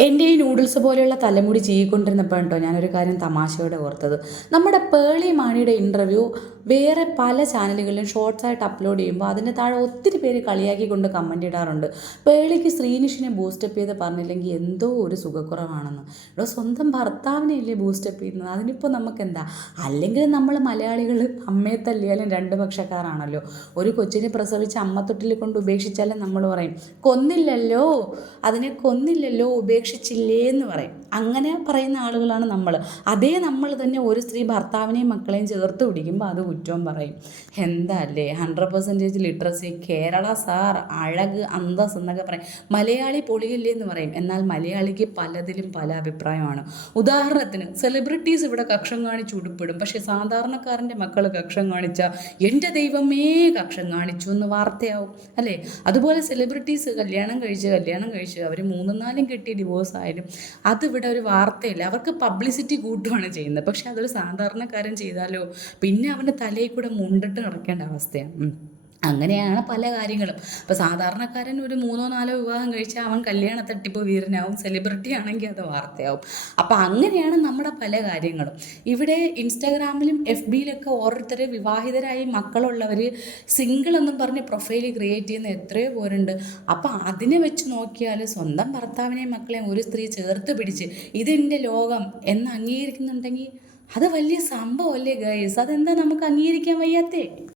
എന്റെ ഈ നൂഡിൽസ് പോലെയുള്ള തലമുടി ചീകൊണ്ടിരുന്നപ്പോൾ കേട്ടോ ഞാനൊരു കാര്യം തമാശയോടെ ഓർത്തത്. നമ്മുടെ പേളി മാണിയുടെ ഇന്റർവ്യൂ വേറെ പല ചാനലുകളിലും ഷോർട്സ് ആയിട്ട് അപ്ലോഡ് ചെയ്യുമ്പോൾ അതിന്റെ താഴെ ഒത്തിരി പേര് കളിയാക്കിക്കൊണ്ട് കമന്റ് ഇടാറുണ്ട്. പേളിക്ക് ശ്രീനിഷിനെ ബൂസ്റ്റപ്പ് ചെയ്ത് പറഞ്ഞില്ലെങ്കിൽ എന്തോ ഒരു സുഖക്കുറവാണെന്ന്. ഇവിടെ സ്വന്തം ഭർത്താവിനെ അല്ലേ ബൂസ്റ്റപ്പ് ചെയ്യുന്നത്? അതിനിപ്പോൾ നമുക്ക് എന്താ അല്ലെങ്കിൽ നമ്മൾ മലയാളികൾ അമ്മയെ രണ്ട് പക്ഷക്കാരാണല്ലോ. ഒരു കൊച്ചിനെ പ്രസവിച്ച് അമ്മത്തൊട്ടിൽ കൊണ്ട് ഉപേക്ഷിച്ചാലും നമ്മൾ പറയും കൊന്നില്ലല്ലോ അതിനെ കൊന്നില്ലല്ലോ ഉപേക്ഷിച്ചില്ലേ എന്ന് പറയും. അങ്ങനെ പറയുന്ന ആളുകളാണ് നമ്മൾ. അതേ നമ്മൾ തന്നെ ഒരു സ്ത്രീ ഭർത്താവിനെയും മക്കളെയും ചേർത്ത് പിടിക്കുമ്പോൾ അത് കുറ്റവും പറയും. എന്താ അല്ലേ hundred percentage literacy Kerala sir അഴക് അന്തസ് എന്നൊക്കെ പറയും. മലയാളി പൊളിയില്ലേ എന്ന് പറയും. എന്നാൽ മലയാളിക്ക് പലതിലും പല അഭിപ്രായമാണ്. ഉദാഹരണത്തിന് സെലിബ്രിറ്റീസ് ഇവിടെ കക്ഷം കാണിച്ച് ഉടുപ്പിടും. പക്ഷേ സാധാരണക്കാരന്റെ മക്കൾ കക്ഷം കാണിച്ചാൽ എന്റെ ദൈവമേ കക്ഷം കാണിച്ചു എന്ന് വാർത്തയാവും. അല്ലേ? അതുപോലെ സെലിബ്രിറ്റീസ് കല്യാണം കഴിച്ച് കല്യാണം കഴിച്ച് അവർ മൂന്നും നാലും കെട്ടി ഡിവോഴ്സ് ആയാലും അതിവിടെ ഒരു വാർത്തയില്ല? അവർക്ക് പബ്ലിസിറ്റി കൂട്ടുകയാണ് ചെയ്യുന്നത്. പക്ഷേ അതൊരു സാധാരണക്കാരൻ ചെയ്താലോ? പിന്നെ അവന്റെ തലയിൽ കൂടെ മുണ്ടിട്ട് നടക്കേണ്ട അവസ്ഥയാണ്. അങ്ങനെയാണ് പല കാര്യങ്ങളും. ഇപ്പോൾ സാധാരണക്കാരൻ ഒരു മൂന്നോ നാലോ വിവാഹം കഴിച്ചാൽ അവൻ കല്യാണ തട്ടിപ്പ് വീരനാവും സെലിബ്രിറ്റി ആണെങ്കിൽ അത് വാർത്തയാവും. അപ്പോൾ അങ്ങനെയാണ് നമ്മുടെ പല കാര്യങ്ങളും. ഇവിടെ ഇൻസ്റ്റാഗ്രാമിലും എഫ് ബിയിലൊക്കെ ഓരോരുത്തർ വിവാഹിതരായി മക്കളുള്ളവർ സിംഗിൾ എന്നും പറഞ്ഞ് പ്രൊഫൈൽ ക്രിയേറ്റ് ചെയ്യുന്ന എത്രയോ പേരുണ്ട്. അപ്പോൾ അതിനെ വെച്ച് നോക്കിയാൽ സ്വന്തം ഭർത്താവിനെയും മക്കളെയും ഒരു സ്ത്രീ ചേർത്ത് പിടിച്ച് ഇതെന്റെ ലോകം എന്ന് അംഗീകരിക്കുന്നുണ്ടെങ്കിൽ അത് വലിയ സംഭവമല്ലേ ഗൈസ് അതെന്താ നമുക്ക് അംഗീകരിക്കാൻ വയ്യാത്തേ?